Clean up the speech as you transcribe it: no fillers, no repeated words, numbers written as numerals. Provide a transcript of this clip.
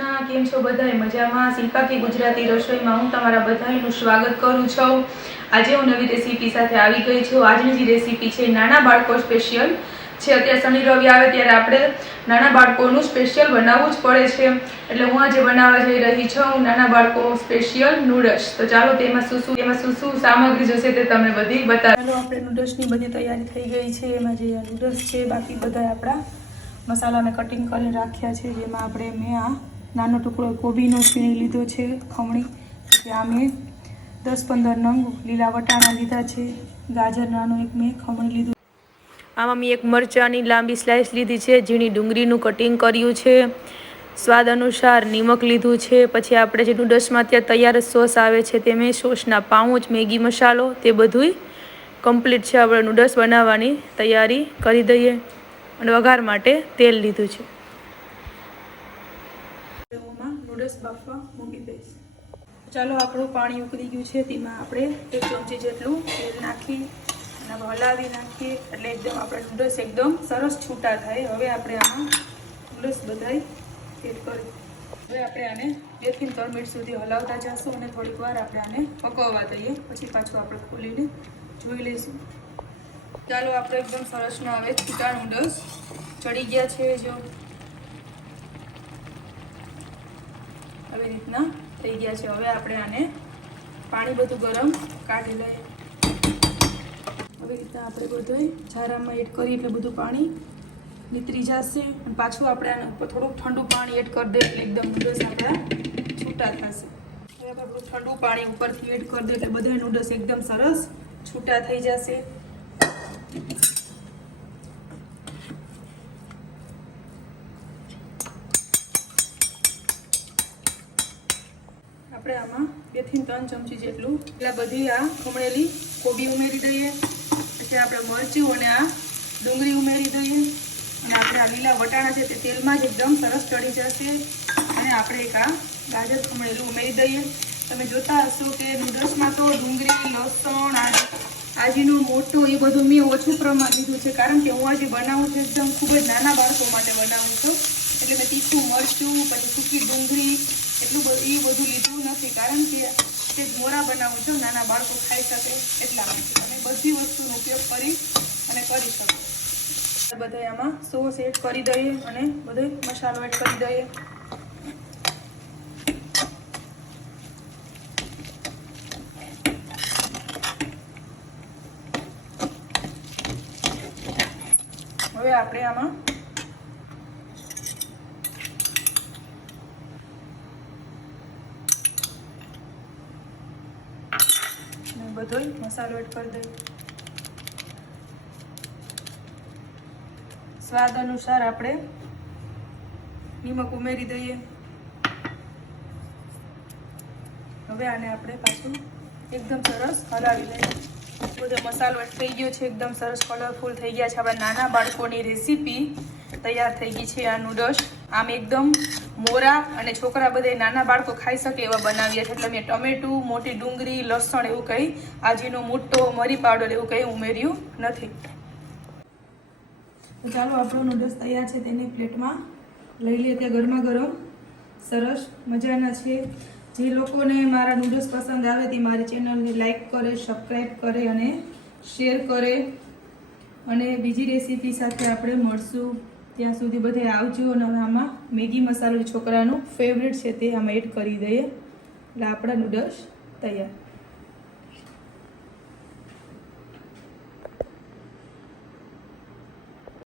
કૃષ્ણ। કેમ છો બધાય? મજામાં? શિલ્પા કે ગુજરાતી રસોઈમાં હું તમારા બધાયનું સ્વાગત કરું છું। આજે હું નવી રેસીપી સાથે આવી ગઈ છું। આજની જે રેસીપી છે નાના બાળકો સ્પેશિયલ છે। અત્યારે શનિ રવિ આવે ત્યારે આપણે નાના બાળકોનું સ્પેશિયલ બનાવવું જ પડે છે, એટલે હું આજે બનાવવા જઈ રહી છું નાના બાળકો સ્પેશિયલ નૂડલ્સ। તો ચાલો તેમાં શું શું સામગ્રી જશે તે તમને બધી બતાવું। ચાલો આપણે નૂડલ્સની બધી તૈયારી થઈ ગઈ છે। એમાં જે આ નૂડલ્સ છે બાકી બધા આપણા મસાલા મેં કટિંગ કરીને રાખ્યા છે, જેમાં આપણે મેં આ નાનો ટુકડો કોબીનો છીણી લીધો છે ખમણી, ત્યાં મેં 10-15 નંગ લીલા વટાણા લીધા છે, ગાજર નાનો એક મેં ખમણી લીધું, આમાં મેં એક મરચાંની લાંબી સ્લાઇસ લીધી છે, ઝીણી ડુંગળીનું કટિંગ કર્યું છે, સ્વાદ અનુસાર નિમક લીધું છે। પછી આપણે જે નૂડલ્સમાં ત્યાં તૈયાર સોસ આવે છે તે મેં સોસના પાઉચ, મેગી મસાલો તે બધુંય કમ્પ્લીટ છે। આપણે નૂડલ્સ બનાવવાની તૈયારી કરી દઈએ અને વઘાર માટે તેલ લીધું છે। નૂડલ્સ બાફવા મૂકી દઈશ। ચાલો આપણું પાણી ઉકળી ગયું છે, તેમાં આપણે 1 ચમચી જેટલું તેલ નાખી અને હલાવી નાખીએ એટલે એકદમ આપણા નૂડલ્સ એકદમ સરસ છૂટા થાય। હવે આપણે આમાં નૂડલ્સ બધાય એડ કરી, હવે આપણે આને 2 થી 3 મિનિટ સુધી હલાવતા જઈશું અને થોડીક વાર આપણે આને પકવવા દઈએ, પછી પાછું આપણે ખોલીને જોઈ લઈશું। ચાલો આપણે એકદમ સરસના હવે છૂટા નૂડલ્સ ચડી ગયા છે, જો આવી રીતના થઈ ગયા છે। હવે આપણે આને પાણી બધું ગરમ કાઢી લઈએ। આવી રીતના આપણે બધું ઝારામાં એડ કરીએ એટલે બધું પાણી નીતરી જશે અને પાછું આપણે આના ઉપર થોડુંક ઠંડુ પાણી એડ કરી દઈએ એટલે એકદમ નૂડલ્સ આપણા છૂટા થશે। હવે આપણે થોડું ઠંડુ પાણી ઉપરથી એડ કરી દઈએ એટલે બધા નૂડલ્સ એકદમ સરસ છૂટા થઈ જશે। આપણે આમાં 2 થી 3 ચમચી જેટલું એટલે બધી આ ખમણેલી કોબી ઉમેરી દઈએ, પછી આપણે મરચું અને આ ડુંગળી ઉમેરી દઈએ અને આપણે આ લીલા વટાણા છે તે તેલમાં જ એકદમ સરસ ચડી જશે અને આપણે એક આ ગાજર ખમણેલું ઉમેરી દઈએ। તમે જોતા હશો કે નૂડલ્સમાં તો ડુંગળી, લસણ, આજીનું મોટું એ બધું મેં ઓછું પ્રમાણ લીધું છે, કારણ કે હું આજે બનાવું છું એકદમ ખૂબ જ નાના બાળકો માટે બનાવું છું, એટલે મેં તીખું મરચું પછી સૂકી ડુંગળી એટલું બધું લીધું નથી, કારણ કે તે મોરા બનાવું છું નાના બાળકો ખાઈ શકે એટલા માટે, અને બધી વસ્તુનો ઉપયોગ કરી શકો। બધા આમાં સોસ એડ કરી દઈએ અને બધો મસાલો એડ કરી દઈએ। હવે આપણે આમાં બધો મસાલો એડ કરી દઈએ। સ્વાદ અનુસાર આપણે નિમક ઉમેરી દઈએ। હવે આને આપણે પાછું એકદમ સરસ હલાવી લઈએ। બધો મસાલો એડ થઈ ગયો છે, એકદમ સરસ કલરફુલ થઈ ગયા છે। આપણા નાના બાળકોની રેસીપી તૈયાર થઈ ગઈ છે। આ નૂડલ્સ આમ એકદમ મોરા અને છોકરા બધા નાના બાળકો ખાઈ શકે એવા બનાવ્યા છે, એટલે મેં ટમેટું, મોટી ડુંગળી, લસણ એવું કંઈ આજીનો મોટો મરી પાવડર એવું કંઈ ઉમેર્યું નથી। તો ચાલો આપણો નૂડલ્સ તૈયાર છે, તેને પ્લેટમાં લઈ લઈએ। ત્યાં ગરમા ગરમ સરસ મજાના છે। જે લોકોને મારા નૂડલ્સ પસંદ આવે તે મારી ચેનલને લાઈક કરે, સબસ્ક્રાઈબ કરે અને શેર કરે, અને બીજી રેસીપી સાથે આપણે મળશું। ત્યાં સુધી બધે આવજો। અને આમાં મેગી મસાલો છોકરાનું ફેવરેટ છે તે આમાં એડ કરી દઈએ એટલે આપણા નૂડલ્સ તૈયાર।